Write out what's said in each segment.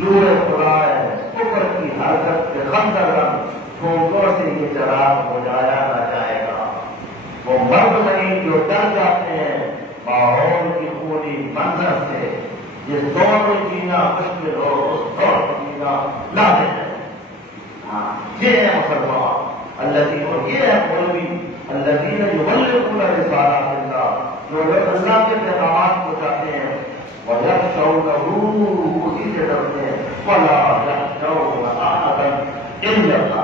نور خدا ہے کفر کی حرکت کے خنجر رنگ ٹھونکوں سے یہ چراغ بجھایا نہ جائے گا۔ وہ مرد نہیں جو ڈر جاتے ہیں ماحول کی پوری منظر سے، جس دور میں جینا مشکل ہو اس دور میں جینا لازم ہے۔ یہ ہے مسلمان الذین، اور یہ ہے مولوی الذین یبلغون رسالات اللہ، جو لوگ اللہ کے پیغامات پہنچاتے ہیں، وَيَخْشَوْنَهُ، اسی سے ڈرتے ہیں، وَلَا يَخْشَوْنَ أَحَدًا إِلَّا اللَّهَ،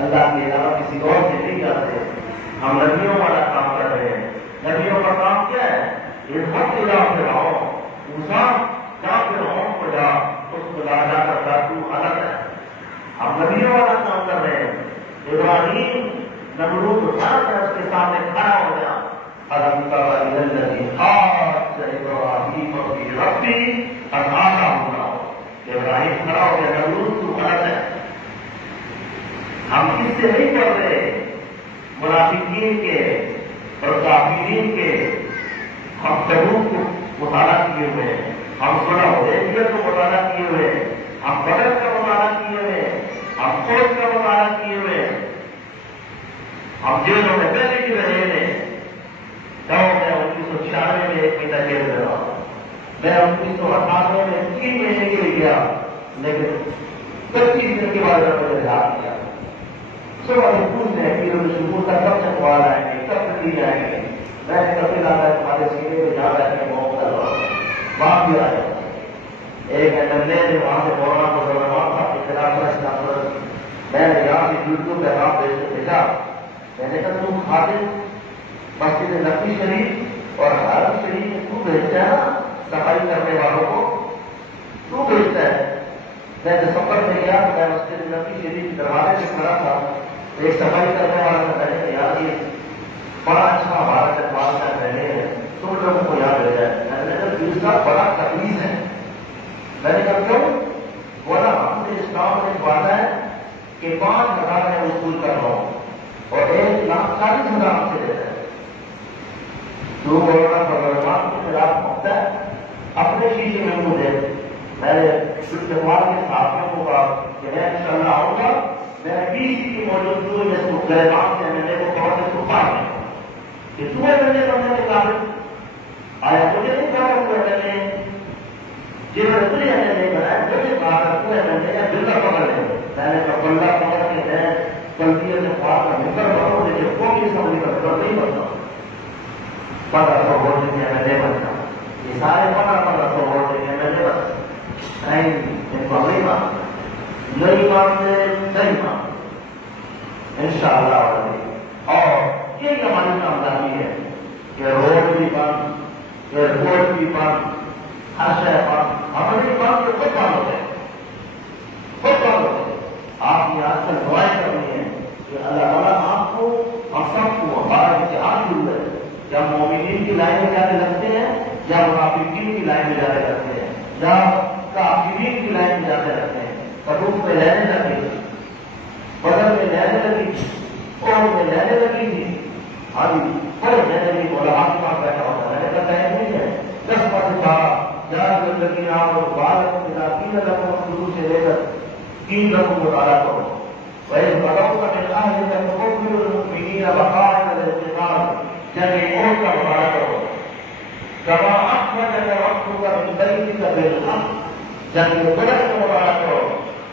اللہ کے علاوہ کسی اور سے نہیں جاتے۔ ہم نبیوں والا کام کر رہے ہیں۔ نبیوں کا کام کیا ہے؟ اذهب إلى فرعون، موسیٰ جا فرعون کو جا، اس کو لا جا کر تو الگ ہے۔ ہم نبیوں والا کام کر رہے ہیں۔ ابراہیم نمرود اٹھا کر اس کے سامنے کھڑا ہو گیا، أَلَمْ تَرَ إِلَى الَّذِي حَاجَّ إِبْرَاهِيمَ فِي رَبِّهِ أَنْ آتَاهُ اللَّهُ، ابراہیم کھڑا ہو گیا، نمرود تو غلط ہے۔ ہم کس سے نہیں پڑھ رہے؟ منافقین کے اور کافرین کے ہم تبوک کو مطالعہ کیے ہوئے ہیں، ہم صلح حدیبیہ کو مطالعہ کیے ہوئے ہیں، ہم بدر کا مطالعہ کیے ہوئے ہیں، ہم فوج کا مطالعہ کیے ہوئے ہیں، ہم جیلوں میں پہلے بھی رہے ہیں۔ جاؤ میں 1996 میں 1 مہینہ جیل میں رہا، میں 1998 میں 3 مہینے کے لیے گیا، لیکن 25 دن کے بعد مجھے رہا کیا۔ صبح سے پوچھتے ہیں کہ شکور کا کب سے سوال آئیں گے، کب سے دی جائیں گے؟ میں نے کبھی لاتا ہے تمہارے سینے میں جا رہے ہیں موقع وہاں بھی آیا۔ ایک MLA نے وہاں سے مولانا مسلمان صاحب کے خلاف میں نے یہاں سے یوٹیوب پہ آپ بھیجا، میں نے کہا تم خادم مسجد نبوی شریف اور حرم شریف میں تو بھیجتا ہے نا صفائی کرنے والوں کو، تو بھیجتا ہے۔ میں دسمبر میں گیا تو میں مسجد نبوی شریف کے دروازے سے کھڑا تھا، ایک صفائی کرنے والا نے میں نے یاد یہ بڑا اچھا ہمارا تہوار کر رہے ہیں، تم لوگوں کو یاد رہ جائے۔ میں نے کہا پیر صاحب بڑا تکلیف ہے۔ میں نے کہا کیوں؟ بولا ہم نے اس کام میں وعدہ ہے کہ 5,000 میں وصول کر رہا ہوں اور 1,40,000 ہم سے دیتا ہے۔ جو مولانا مسلمان کے خلاف ہوتا ہے اپنے شیشے میں مجھے، میں نے تہوار کے ساتھیوں کو کہا کہ میں انشاءاللہ آؤں گا، میں BC کی موجودگی میں سلیمان سے MLA کو کہا کہ تو پاس ہے کہ تمہیں MLA بننے کے قابل آیا، مجھے نہیں کہا کہ تو MLA جنہوں نے تجھے MLA بنایا، مجھے کہا کہ تو MLA ہے بلّہ پکڑ لے۔ میں نے کہا بلّہ پکڑ کے ہیں غلطی سے خواب کا ممبر بنو، لیکن کوئی اسمبلی کا ممبر نہیں بنتا۔ 1500 ووٹ کے MLA بنتا، یہ سارے 1500 ووٹ کے MLA بنتا نہیں، ان کو نہیں مانتے، نہیں مانتے، نہیں مانتے انشاءاللہ۔ اور یہ ہماری کامیابی ہے کہ روڈ بھی بند، ایئرپورٹ بھی بند، ہر شہر بند، ہماری بند کے خود بند ہوتے ہیں، خود بند ہوتے ہیں۔ آپ کی آج کل دعائیں کرنی ہے کہ اللہ تعالیٰ آپ کو ہم سب کو ہمارا اتحاد ضرور ہے۔ جب مومنین کی لائن میں جانے لگتے ہیں یا منافقین کی لائن میں جانے لگتے ہیں یا کافرین کی لائن میں جاتے رہتے ہیں، تبوک میں لینے لگی، بدر میں لینے لگی، اور میں لینے لگی تھی، ابھی بڑے لینے لگی، بولا آپ کے پاس بیٹھا ہوتا ہے، میں نے کہا نہیں ہے، 10 پاس کہا یا لگی آپ اور بارہ 3 لوگوں شروع سے لے کر 3 لوگوں کو مطالعہ کرو، وَإِذْ بَلَغْنَا مِنْ أَهْلِكَ تُخْبِرُ الْمُؤْمِنِينَ مَقَاعِدَ لِلْقِتَالِ، جنگ احد کا مطالعہ کرو، كما أخرجك ربك من بيتك بالحق، جنگ بدر کا مطالعہ کرو،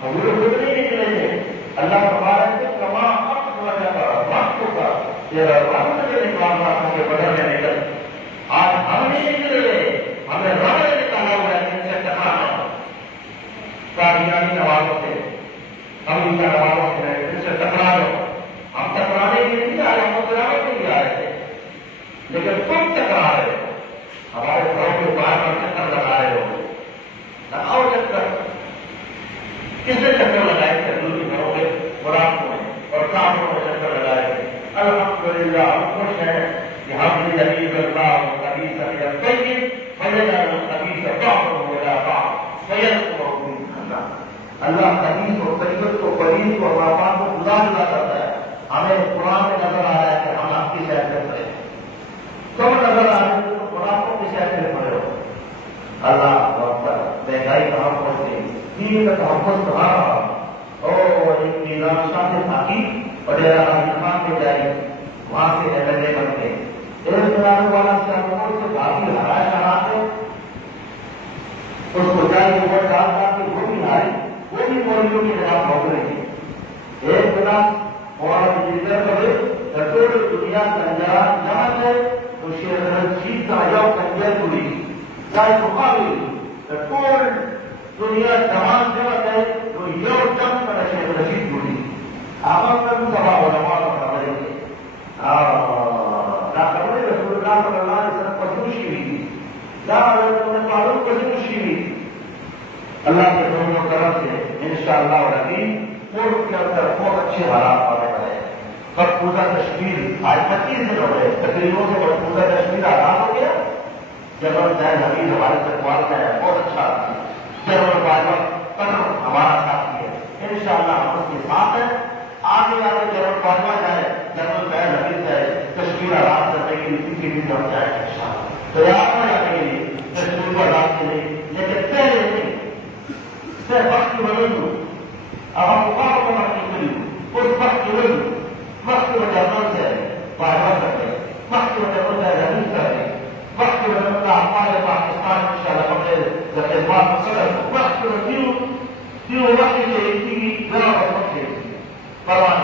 حضور خود نہیں نکلے گے، اللہ تبارک نے کما اخرجک ربک، تیرا رب نے نکالا تھا کہ بدر میں نکل، آج ہم نہیں نکلے، ہمیں رب نے نکالا ہوا ہے، ان سے ٹکرانا قادیانی نوازوں سے، امریکہ نوازوں سے، ان سے ٹکرا لو، ہم ٹکرانے کے لیے نہیں آئے، ہم ٹکرانے کے لیے آئے تھے، لیکن تم ٹکرا رہے ہو، ہمارے گھروں کے باہر ہم چکر لگا رہے ہو، لگاؤ چکر، کسے چکر لگائے تھے؟ حضور کے گھروں میں منافقوں میں اور کافروں میں چکر لگائے تھے۔ الحمدللہ ہم خوش ہیں کہ ہم نے حبیب اللہ الخبیث من الطیب فیجعل الخبیث بعضه الى بعض فیذکرہ اللہ، اللہ خبیث اور طیب کو، خبیث کو، ناپاک کو جدا جدا کرتا ہے۔ ہمیں قرآن میں نظر آ رہا ہے کہ ہم آپ کی شہر میں پڑے، تم نظر آ رہے ہیں تو قرآن کو کی شہر میں پڑے ہو۔ اللہ اکبر، میں مہنگائی کہاں پہنچ گئی، دین کا تحفظ کہاں رہا، اور ایک نظام شاہ سے تحقیق اور خان میں جائے وہاں سے MLA بن گئے، ایک بنانے والا سیاست سے باقی ہرایا چڑھاتے اس کو جائے وہ ڈال کے وہ بھی ہاری، وہ بھی موریوں کے خلاف بھوگ رہی ہے، ایک بنا اور ٹوٹل دنیا کنجران جہاں ہے تو شیر رشید کا جو کنجر پوری چاہے مقابل ٹول دنیا جہاں جگہ ہے تو یہ جنگ کا شیر رشید پوری آپ کا بھی سبا علماء کا خبر ہے خبر رسول اللہ صلی اللہ علیہ وسلم پسوشی ہوئی کیا معلوم پسوشی ہوئی اللہ کے دونوں طرف سے انشاءاللہ العزیز ملک کے اندر بہت اچھے حالات آنے والے ہیں۔ مقبوضہ کشمیر آج 25 دن ہو گئے تقریروں سے مقبوضہ کشمیر آزاد ہو گیا، جنرل زین حمید ہمارے سرکار میں ہے، بہت اچھا جنرل باجوہ قدر ہمارا ساتھی ہے، انشاءاللہ ہم اس کے ساتھ ہیں، آگے آگے جنرل باجوہ جائے، جنرل زین حمید جائے، کشمیر آزاد کرنے کے لیے کسی بھی طرف جائے انشاءاللہ تیار ہو جانے کے لیے کشمیر کو آزاد کے لیے، لیکن پہلے نہیں وقت کی وجہ اب ہم وقت کو مت کری اس وقت کی وجہ سے باہر کرتے وقت کی وجہ سے رہی کرتے وقت کی وجہ سے ہمارے پاکستان ان شاء اللہ ہمارے وقت وقت کے لیے پرواہ